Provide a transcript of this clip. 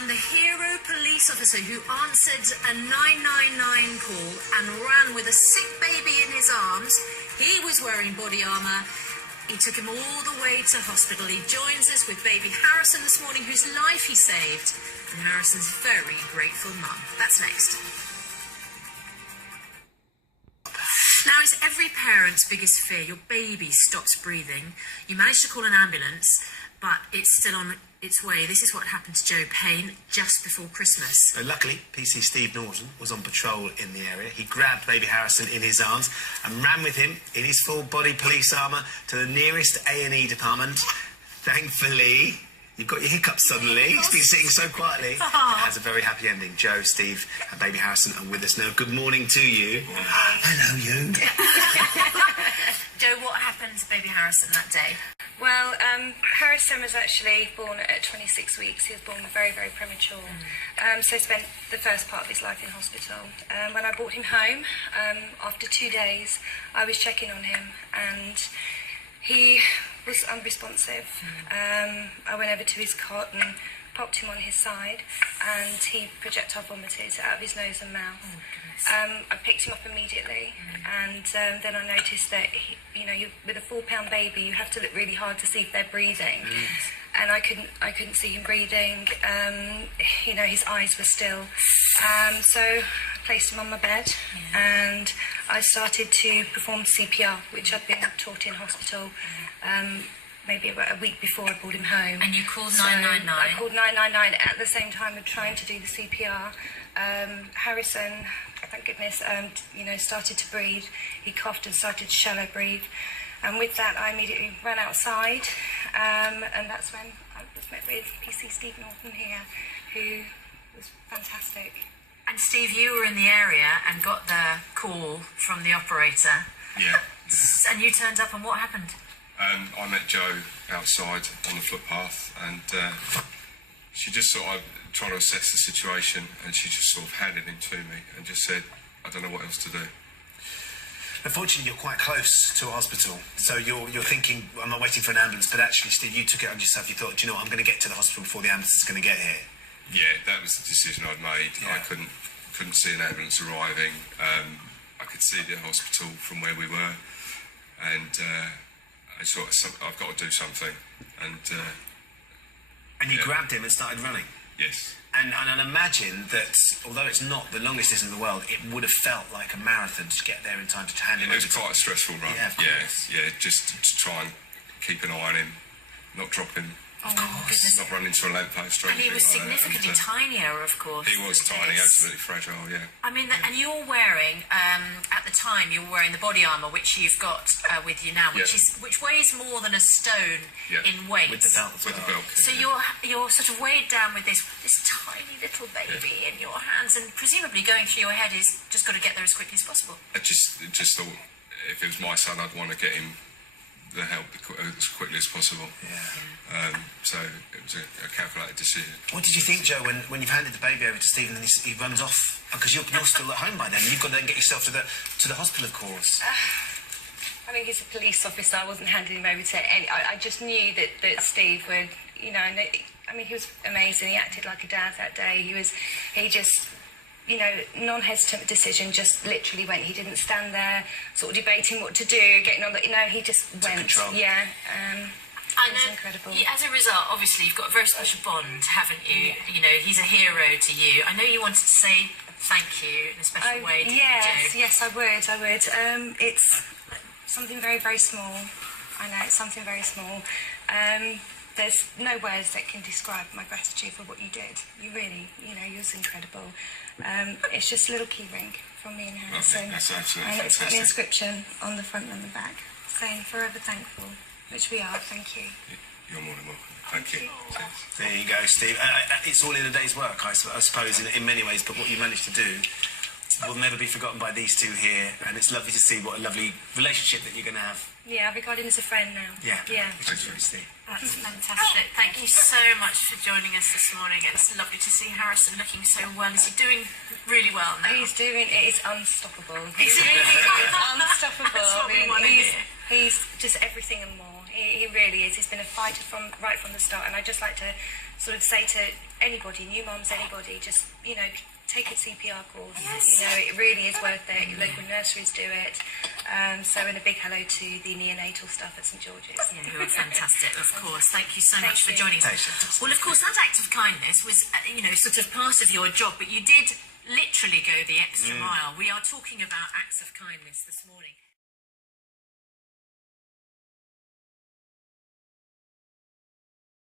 And the hero police officer who answered a 999 call and ran with a sick baby in his arms, he was wearing body armour. He took him all the way to hospital. He joins us with baby Harrison this morning, whose life he saved, and Harrison's very grateful mum. That's next. Now, it's every parent's biggest fear. Your baby stops breathing. You manage to call an ambulance, but it's still on its way. This is what happened to Joe Payne just before Christmas. Luckily, PC Steve Norton was on patrol in the area. He grabbed baby Harrison in his arms and ran with him in his full-body police armour to the nearest A&E department. Thankfully, you've got your hiccups suddenly. He's been sitting so quietly. It has a very happy ending. Joe, Steve and baby Harrison are with us now. Good morning to you. Hello, you. Joe, what happened to baby Harrison that day? Well, Harrison was actually born at 26 weeks. He was born very, very premature. So he spent the first part of his life in hospital. When I brought him home, after 2 days, I was checking on him and he was unresponsive. I went over to his cot and popped him on his side and he projectile vomited out of his nose and mouth. I picked him up immediately and then I noticed that, with a 4-pound baby, you have to look really hard to see if they're breathing. And I couldn't see him breathing. His eyes were still. So I placed him on my bed and I started to perform CPR, which I'd been taught in hospital. Maybe about a week before I brought him home. And you called 999? I called 999 at the same time of trying to do the CPR. Harrison, thank goodness, started to breathe. He coughed and started to shallow breathe. And with that, I immediately ran outside. And that's when I was met with PC Steve Norton here, who was fantastic. And Steve, you were in the area and got the call from the operator. Yeah. And you turned up, and what happened? I met Jo outside on the footpath and she just sort of trying to assess the situation and she just sort of handed him to me and just said, I don't know what else to do. Unfortunately, you're quite close to a hospital, so you're thinking, I'm not waiting for an ambulance, but actually, Steve, you took it on yourself. You thought, do you know what, I'm going to get to the hospital before the ambulance is going to get here. Yeah, that was the decision I'd made. Yeah. I couldn't see an ambulance arriving. I could see the hospital from where we were and I thought, I've got to do something. And you grabbed him and started running? Yes. And I'd imagine that, although it's not the longest distance in the world, it would have felt like a marathon to get there in time to hand him over. It was quite a stressful run. Yeah, of course. Yeah, just to try and keep an eye on him, not drop him. Of course. Not run into a lamppost or anything. And he was significantly tinier, of course. He was tiny, absolutely fragile, yeah. I mean, and you're wearing, at the time, you were wearing the body armour, which you've got with you now, which weighs more than a stone in weight. With the belt as well. With the belt. So you're sort of weighed down with this tiny little baby in your hands, and presumably going through your head is just got to get there as quickly as possible. I just thought, if it was my son, I'd want to get him the help as quickly as possible. Yeah. So it was a calculated decision. What did you think, Joe, when you've handed the baby over to Stephen and he runs off? Because you're still at home by then. You've got to then get yourself to the hospital, of course. I mean, he's a police officer. I wasn't handing him over to any. I just knew that Steve would, he was amazing. He acted like a dad that day. He just, non-hesitant decision, just literally went. He didn't stand there sort of debating what to do, getting on the, he just went. Control. Yeah. I it know. was incredible. As a result, obviously, you've got a very special bond, haven't you? Yeah. He's a hero to you. I know you wanted to say thank you in a special way, didn't you, Joe? Yes, I would. It's something very, very small. I know, it's something very small. There's no words that can describe my gratitude for what you did. You really, you was incredible. It's just a little key ring from me and Harrison. That's absolutely and it's got an fantastic. inscription on the front and the back saying forever thankful, which we are. Thank you. You're more than welcome. Thank you. There you go, Steve. It's all in a day's work, I suppose, in many ways, but what you managed to do will never be forgotten by these two here, and it's lovely to see what a lovely relationship that you're going to have Yeah, I regard him as a friend now. Yeah. Yeah. Which is really Steve. That's fantastic. Thank you so much for joining us this morning. It's lovely to see Harrison looking so well. Is he doing really well now? It is unstoppable. Is he? It's unstoppable. That's what we want to hear. He's just everything and more. He really is. He's been a fighter right from the start, and I'd just like to sort of say to anybody, new mums, anybody, just, you know, take a CPR course. Yes. You know, it really is worth it. Your local nurseries do it. And a big hello to the neonatal staff at St George's. Yeah, who are fantastic, of course. Thank you so much for you. joining us. Thanks. Well, of course, that act of kindness was, you know, sort of part of your job, but you did literally go the extra mile. We are talking about acts of kindness this morning.